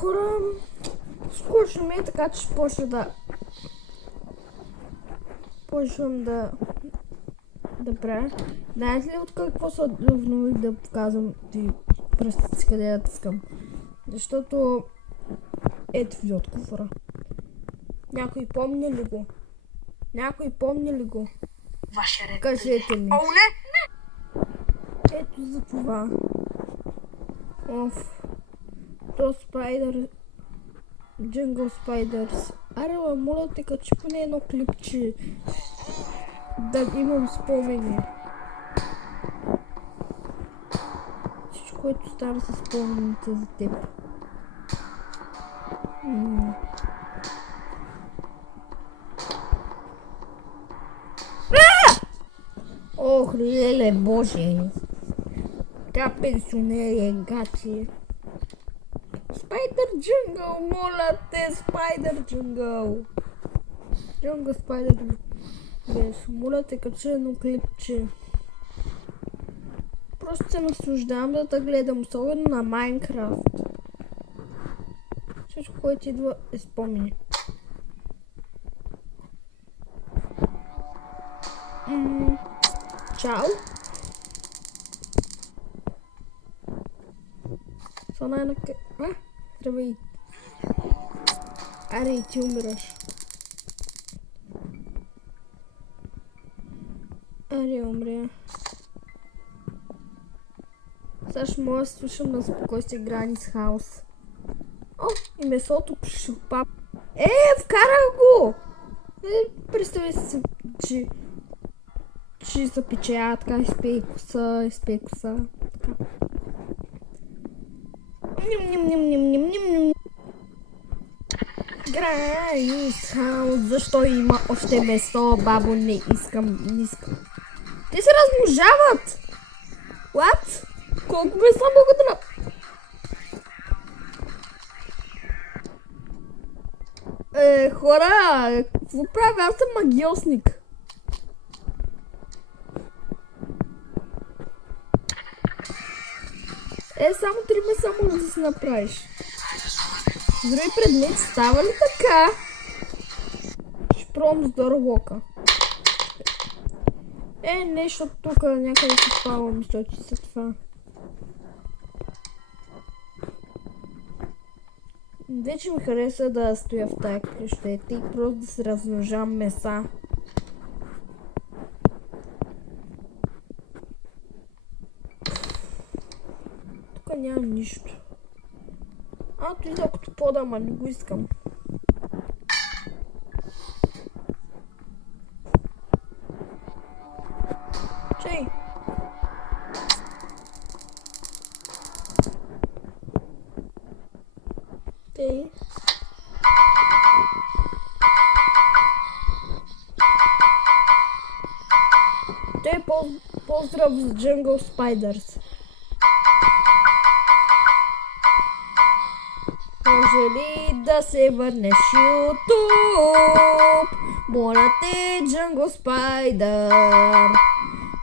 Хора, скучно ми е, така че ще почна да... Почвам да правя. Знаете ли от какво се отдъвнах да показвам ти пръстици къде да искам? Защото ето ви отговора. Някой помни ли го? Някой помни ли го? Ваше ред. Кажете ми. О, не! Ето за това. Оф. То Спайдър... Jungle Spiders. Аре, моля те, качи поне едно клипче. Да имам спомени. Всичко, което става с спомените за теб. Ох, леле, боже. Тя пенсионер е гати. Спайдър Джунгъл, моля те, Спайдър Джунгъл. Джунгъл Спайдър беше, моля те, качи едно клипче. Просто се наслаждавам да те гледам, особено на Майнкрафт. Всичко, което идва е спомени. Чао. Сона е на къ... Здравей. Аре, и ти умираш. Аре, умря. Сега ще мога да слушам на спокойствие Гранис Хаус. О, и месото пшупа. Вкарах го! Представи си, че запечея така, изпей коса. Гранис Хаус, защо има още месо, бабо, не искам. Те се размножават! What? Колко месо мога да на... Хора, какво правя? Аз съм магиосник. Само 3 меса можеш да си направиш. С други предмет става ли така? Ще пробвам с дървока. Нещо тук някъде се спава, мисля, че са това. Вече ми хареса да стоя в тая къщета и просто да се размножавам меса. Тук няма нищо. Той иде като пода, ама не го искам. Чей! Тей! Поздрав за Jungle Spiders. Може ли да се върнеш YouTube? Моля те, Jungle Spider.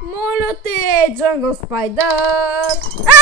Моля те, Jungle Spider.